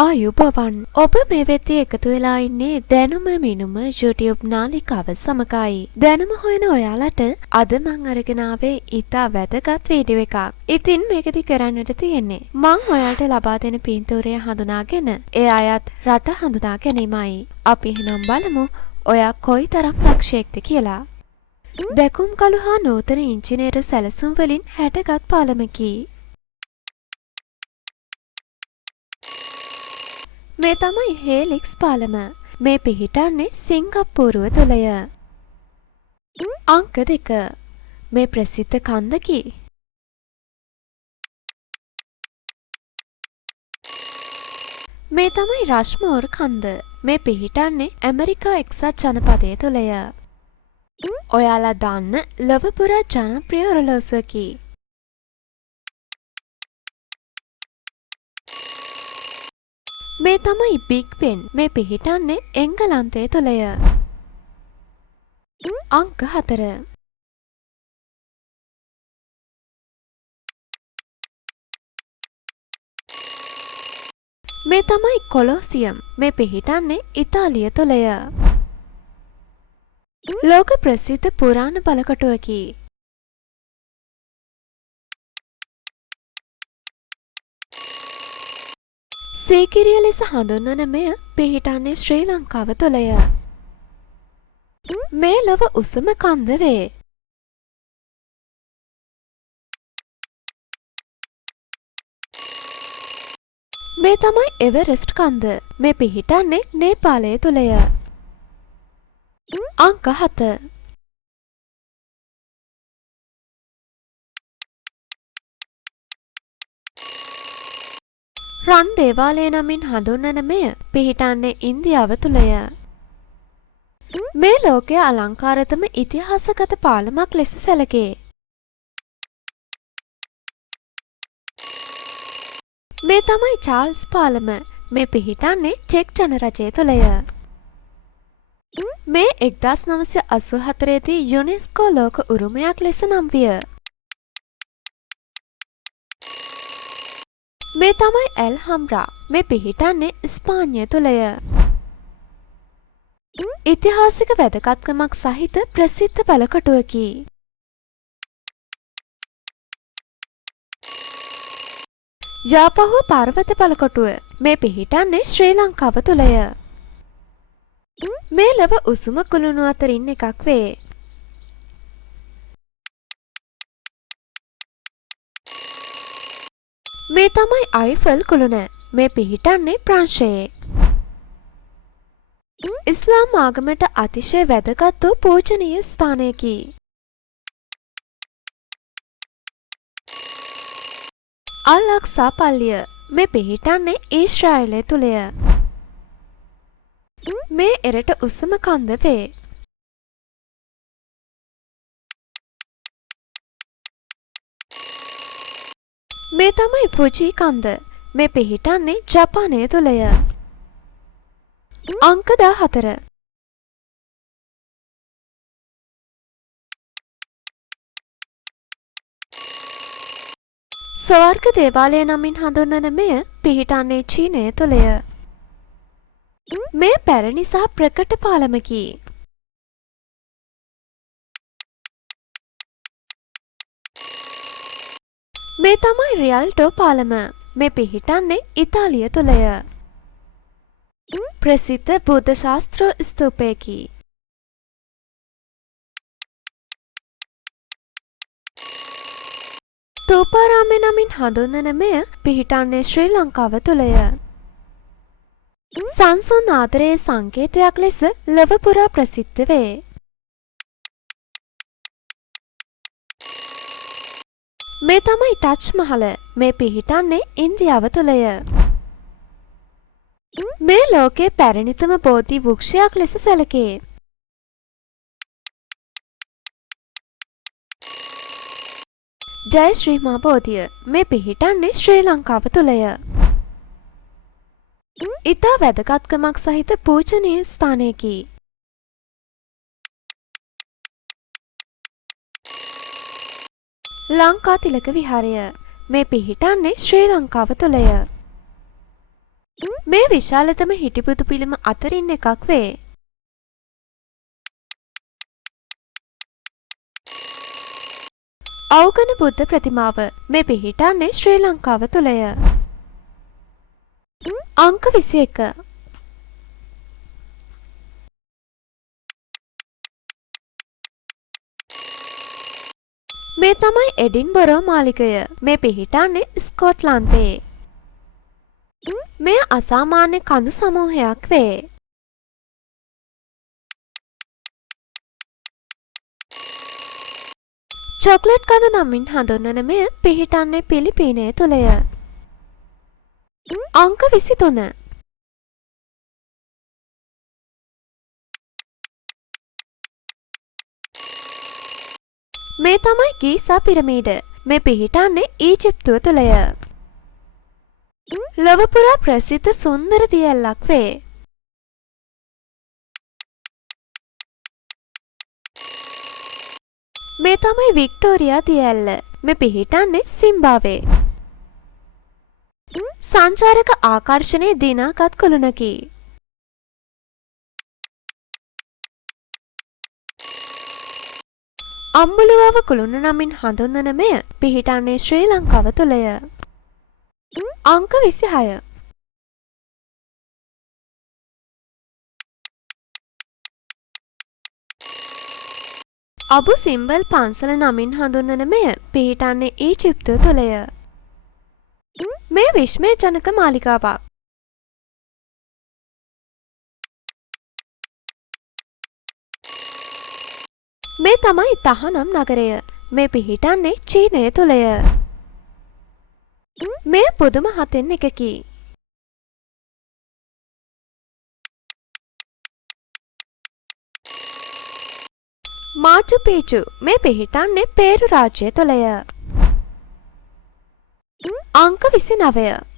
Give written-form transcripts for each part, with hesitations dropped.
ආයුබෝවන් ඔබ මේ වෙද්දී එකතු වෙලා ඉන්නේ දැනුම මිනුම YouTube නාලිකාව සමගයි. දැනුම හොයන ඔයාලට අද මං අරගෙන ආවේ ඉතා වැදගත් වීඩියෝ එකක්. ඉතින් මේකෙදි කරන්නට තියෙන්නේ මං ඔයාලට ලබා දෙන පින්තූරය හඳුනාගෙන ඒ අයත් රට හඳුනා ගැනීමයි. අපි එහෙනම් බලමු ඔයා කොයිතරම් දක්ෂයෙක්ද කියලා. දැකුම් කළු හා නූතන ඉංජිනේරු සැලසුම් වලින් හැටගත් පාලමකි. මේ තමයි හේලික්ස් පාලම. මේ පිහිටන්නේ සිංගප්පූරුව තුලය. අංක 2. මේ ප්‍රසිද්ධ කන්දකි. මේ තමයි රෂ්මෝර් කන්ද. මේ පිහිටන්නේ ඇමරිකා එක්සත් ජනපදය තුලය. ඔයාලා දන්න ලොව පුරා ජනප්‍රිය ඔරලෝසුවකි. මේ තමයි බිග් බෙන්. මේ පිහිටන්නේ එංගලන්තය තුලය. අංක 4. මේ තමයි කොලොසියම්. මේ පිහිටන්නේ ඉතාලිය තුලය. ලෝක ප්‍රසිද්ධ පුරාණ බලකොටුවකි. සීකිරිය ලෙස හඳුන්වන මෙය පිහිටන්නේ ශ්‍රී ලංකාව තුලය. මේ ලොව උසම කන්ද වේ. මේ තමයි එවරෙස්ට් කන්ද. මේ පිහිටන්නේ නේපාලය තුලය. අංක 7. රන් දේවාලය නමින් හඳුන්වන මෙය පිහිටන්නේ ඉන්දියාව තුලය. මේ ලෝකයේ අලංකාරතම ඉතිහාසගත පාලමක් ලෙස සැලකේ. මේ තමයි චාල්ස් පාලම. මේ පිහිටන්නේ චෙක් ජනරජය තුලය. මේ 1984 දී යුනෙස්කෝ ලෝක උරුමයක් ලෙස නම් විය. මේ තමයි ඇල්හම්රා. මේ පිහිටන්නේ ස්පාඤ්ඤය තුලය. ඉතිහාසික වැදගත්කමක් සහිත ප්‍රසිද්ධ බලකොටුවකි. යාපහුව පර්වත බලකොටුව. මේ පිහිටන්නේ ශ්‍රී ලංකාව තුලය. මේ ලොව උසම කුළුණු අතරින් එකක් වේ. මේ තමයි අයිෆල් කුළුණ. මේ පිහිටන්නේ ප්‍රංශයේ. ඉස්ලාම් ආගමට අතිශය වැදගත් වූ පූජනීය ස්ථානයකි. අල් අක්සා පල්ලිය. මේ පිහිටන්නේ ඊශ්‍රායලය තුලය. මේ එරට උසම කන්ද වේ. මේ තමයි ෆුජි කන්ද. මේ පිහිටන්නේ ජපානය තුලය. අංක 14. ස්වර්ග දේවාලය නමින් හඳුන්වන මෙය පිහිටන්නේ චීනය තුලය. මේ පැරණි සහ ප්‍රකට පාලමකි. මේ තමයි රියල්ටෝ පාලම. මේ පිහිටන්නේ ඉතාලිය තුලය. ප්‍රසිද්ධ බුද්ධ ශාස්ත්‍ර ස්තූපයකි. තූපාරාමය නමින් හඳුන්වන මෙය පිහිටන්නේ ශ්‍රී ලංකාව තුලය. සංසුන් ආදරයේ සංකේතයක් ලෙස ලොව පුරා ප්‍රසිද්ධ වේ. මේ තමයි ටච් මහල. මේ පිහිටන්නේ ඉන්දියාව තුලය. මේ ලෝකයේ පැරණිතම බෝධි වෘක්ෂයක් ලෙස සැලකේ. ජය ශ්‍රී මහා බෝධිය. මේ පිහිටන්නේ ශ්‍රී ලංකාව තුලය. ඉතා වැදගත්කමක් සහිත පූජනීය ස්ථානයකි. ලංකා තිලක විහාරය. මේ පිහිටන්නේ ශ්‍රී ලංකාව තුලය. මේ විශාලතම හිටිබුදු පිළිම අතරින් එකක් වේ. අවගන බුද්ධ ප්‍රතිමාව මේ පිහිටන්නේ ශ්‍රී ලංකාව තුළය. අංක 21. මේ තමයි එඩින්බරෝ මාලිගය. මේ පිහිටන්නේ ස්කොට්ලන්තයේ. මෙය අසාමාන්‍ය කඳු සමූහයක් වේ. චොක්ලට් කඳු නමින් හඳුන්වන මෙය පිහිටන්නේ පිලිපීනය තුළය. අංක 23. මේ තමයි ගීසා පිරමීඩ. මේ පිහිටන්නේ ඊජිප්තුව තුළය. ලොව පුරා ප්‍රසිද්ධ සුන්දර දියැලක් වේ. මේ තමයි වික්ටෝරියා දියැල්ල. මේ පිහිටන්නේ සිම්බාවේ. සංචාරක ආකර්ෂණයේ දිනාගත් කුළුණකි. අම්බුලුවව කුළුණ නමින් හඳුන්වන මෙය පිහිටන්නේ ශ්‍රී ලංකාව තුළය. අංක 26. අබු සිම්බල් පන්සල නමින් හඳුන්වන මෙය පිහිටන්නේ ඊජිප්තුව තුළය. මේ විශ්මයජනක මාලිගාවක්. මේ තමයි තහනම් නගරය. මේ පිහිටන්නේ චීනය තුළය. මෙය පුදුම හතෙන් එකකි. මාචු පීචු මේ පිහිටන්නේ පේරු රාජ්‍යය තුළය. අංක 29.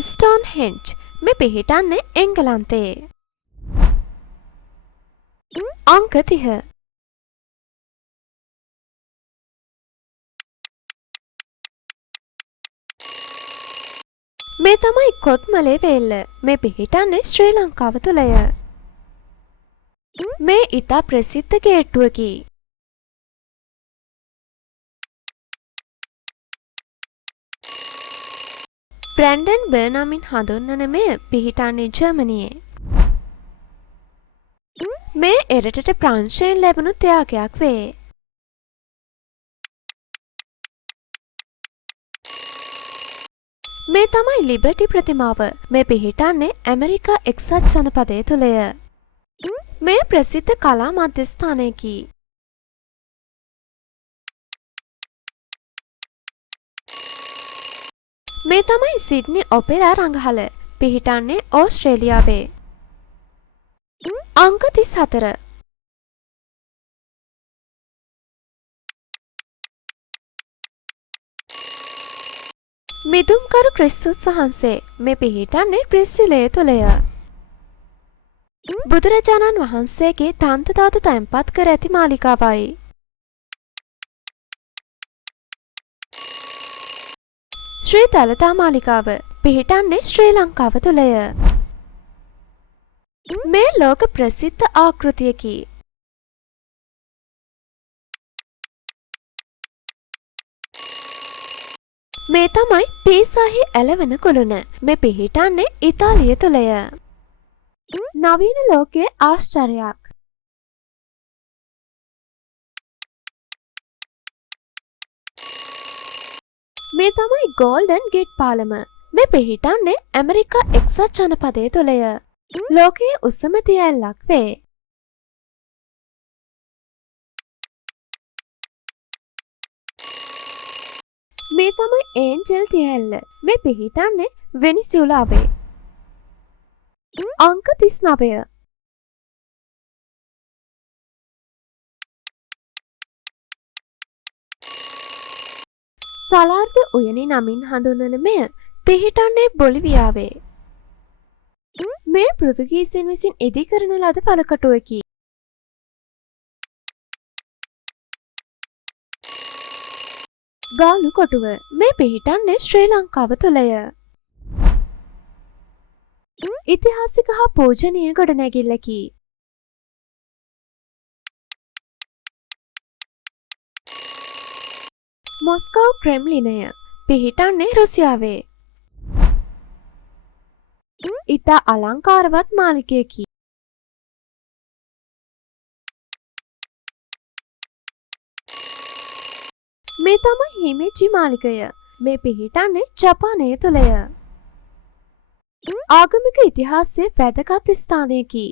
ස්ටෝන්හෙන්ජ් මේ පිහිටන්නේ එංගලන්තයේ. අංක 30. මේ තමයි කොත්මලේ වේල්ල. මේ පිහිටන්නේ ශ්‍රී ලංකාව තුළය. මේ ඉතා ප්‍රසිද්ධ ගේට්ටුවකි. බ්‍රැන්ඩන් බර්න් නමින් හඳුන්වන මෙය පිහිටන්නේ ජර්මනියේ. මේ එරටට ප්‍රංශයෙන් ලැබුණු ත්‍යාගයක් වේ. මේ තමයි ලිබර්ටි ප්‍රතිමාව. මේ පිහිටන්නේ ඇමරිකා එක්සත් ජනපදය තුළය. මේ ප්‍රසිද්ධ කලා මධ්‍යස්ථානයකි. මේ තමයි සිඩ්නි ඔපෙරා රඟහල. පිහිටන්නේ ඕස්ට්‍රේලියාවේ. අංක 34. මිදුම්කරු ක්‍රිස්තුස් වහන්සේ මේ පිහිටන්නේ බ්‍රැසිලය තුළය. බුදුරජාණන් වහන්සේගේ දන්ත ධාතු තැන්පත් කර ඇති මාලිගාවයි. ශ්‍රී දළදා මාලිගාව පිහිටන්නේ ශ්‍රී ලංකාව තුළය. මේ ලෝක ප්‍රසිද්ධ ආකෘතියකි. මේ තමයි පීසාහි ඇලවෙන කුළුණ. මේ පිහිටන්නේ ඉතාලිය තුළය. නවීන ලෝකයේ ආශ්චර්යයක්. මේ තමයි ගෝල්ඩන් ගේට් පාලම. මේ පිහිටන්නේ ඇමරිකා එක්සත් ජනපදය තුළය. ලෝකයේ උසම දියැලක් වේ. මේ තමයි ඒන්ජල් දියැල්ල. මේ පිහිටන්නේ වෙනිසුලාවේ. අංක 39. සලාර්ද උයනේ නමින් හඳුන්වන මෙය පිහිටන්නේ බොලිවියාවේ. මේ පෘතුගීසින් විසින් ඉදිකරන ලද පළකටුවකි. ගාලු කොටුව මේ පිහිටන්නේ ශ්‍රී ලංකාව තුළය. ඉතිහාසික හා පූජනීය ගොඩනැගිල්ලකි. මොස්කව් ක්‍රෙම්ලිනය පිහිටන්නේ රුසියාවේ. ඉතා අලංකාරවත් මාලිගයකි. මේ තමයි හිමේජි මාලිගය. මේ පිහිටන්නේ ජපානය තුළය. ආගමික ඉතිහාසයේ වැදගත් ස්ථානයකි.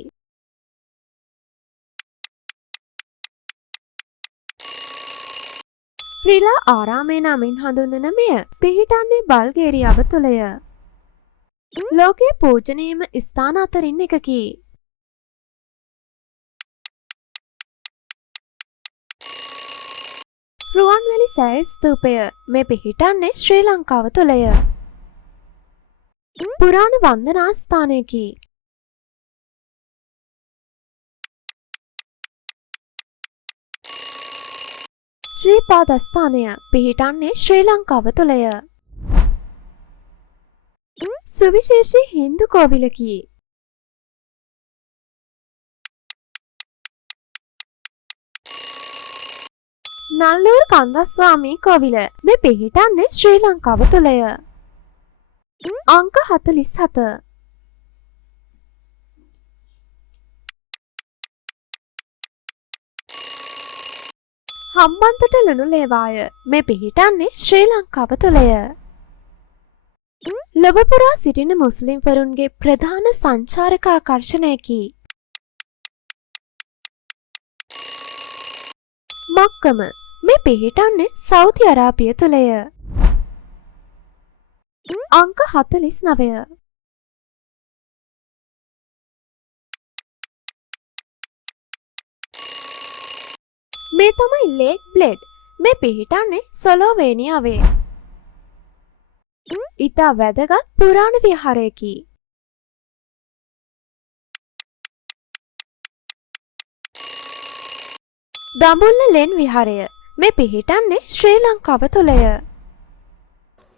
රිලා ආරාමය නමින් හඳුන්වන මෙය පිහිටන්නේ බල්ගේරියාව තුළය. ලෝකයේ පූජනීයම ස්ථාන අතරින් එකකි. රුවන්වැලි සෑය ස්තූපය මේ පිහිටන්නේ ශ්‍රී ලංකාව තුළය. පුරාණ වන්දනා ස්ථානයකි. ශ්‍රී පාදස්ථානය පිහිටන්නේ ශ්‍රී ලංකාව තුළය. සුවිශේෂී හින්දු කෝවිලකි. නල්ලූර් කන්දස්වාමී කෝවිල මේ පිහිටන්නේ ශ්‍රී ලංකාව තුළය. අංක 47. හම්බන්තොට ලුණු ලේවාය මේ පිහිටන්නේ ශ්‍රී ලංකාව තුළය. ලොව පුරා සිටින මුස්ලිම්වරුන්ගේ ප්‍රධාන සංචාරක ආකර්ෂණයකි. මක්කම මේ පිහිටන්නේ සෞදි අරාබිය තුළය. අංක 49. මේ තමයි ලේක් බ්ලෙඩ් මේ පිහිටන්නේ ස්ලෝවේනියාවේ. ඉතා වැදගත් පුරාණ විහාරයකි. දඹුල්ල ලෙන් විහාරය මේ පිහිටන්නේ ශ්‍රී ලංකාව තුළය.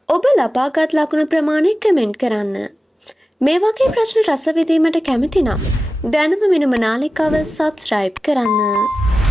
ඔබ ලබාගත් ලකුණු ප්‍රමාණය කමෙන්ට් කරන්න. මේ වගේ ප්‍රශ්න රස විඳීමට කැමති නම් දැනුම මිනුම නාලිකාව සබ්ස්ක්‍රයිබ් කරන්න.